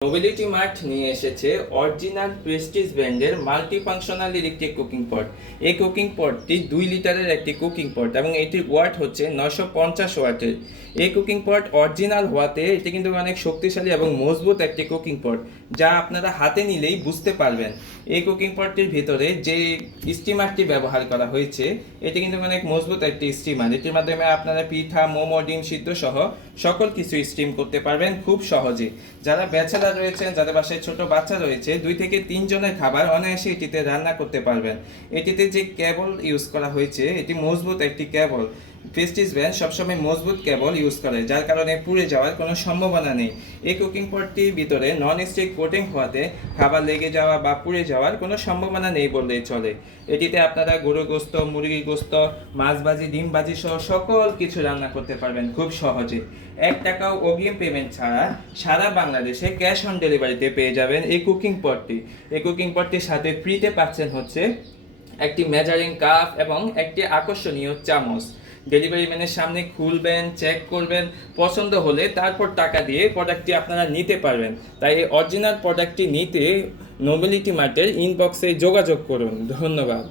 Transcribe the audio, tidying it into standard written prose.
Nobility mart নিয়ে এসেছে original Prestige ব্র্যান্ডের মাল্টি ফাংশনাল ইলেকট্রিক কুকিং পট। এই কুকিং পটটি 2 লিটারের একটি কুকিং পট এবং এটির ওয়াট হচ্ছে 950 ওয়াটের। এই কুকিং পট অরিজিনাল হওয়াতে এটি কিন্তু অনেক শক্তিশালী এবং মজবুত একটি কুকিং পট, যা আপনারা হাতে নিলেই বুঝতে পারবেন। এই কুকিং পটটির ভিতরে যে স্টিমারটি ব্যবহার করা হয়েছে এটি কিন্তু অনেক মজবুত একটি স্টিমার। এটির মাধ্যমে আপনারা পিঠা, মোমো, ডিম সিদ্ধ সহ সকল কিছু স্টিম করতে পারবেন খুব সহজে। যারা ব্যাচেলার রয়েছেন, যাদের বাসায় ছোট বাচ্চা রয়েছে, 2 থেকে 3 জনের খাবার অনায়াসে এটিতে রান্না করতে পারবেন। এটিতে যে কেবল ইউজ করা হয়েছে এটি মজবুত একটি কেবল। প্রেস্টিজ ব্র্যান্ড সবসময় মজবুত কেবল ইউজ করে, যার কারণে পুড়ে যাওয়ার কোনো সম্ভাবনা নেই। এই কুকিং পটটির ভিতরে নন স্টিক কোটিং হওয়াতে খাবার লেগে যাওয়া বা পুড়ে যাওয়ার কোনো সম্ভাবনা নেই বললেই চলে। এটিতে আপনারা গরু গোস্ত, মুরগি গোস্ত, মাছ ভাজি, ডিম ভাজি সহ সকল কিছু রান্না করতে পারবেন খুব সহজে। 1 টাকাও অগ্রিম পেমেন্ট ছাড়া সারা বাংলাদেশে ক্যাশ অন ডেলিভারিতে পেয়ে যাবেন এই কুকিং পটটি। এই কুকিং পটটির সাথে ফ্রিতে পাচ্ছেন হচ্ছে একটি মেজারিং কাপ এবং একটি আকর্ষণীয় চামচ। ডেলিভারি ম্যানের সামনে খুলবেন, চেক করবেন, পছন্দ হলে তারপর টাকা দিয়ে প্রোডাক্টটি আপনারা নিতে পারবেন। তাই এই অরিজিনাল প্রোডাক্টটি নিতে নোবেলিটি মার্টের ইনবক্সে যোগাযোগ করুন। ধন্যবাদ।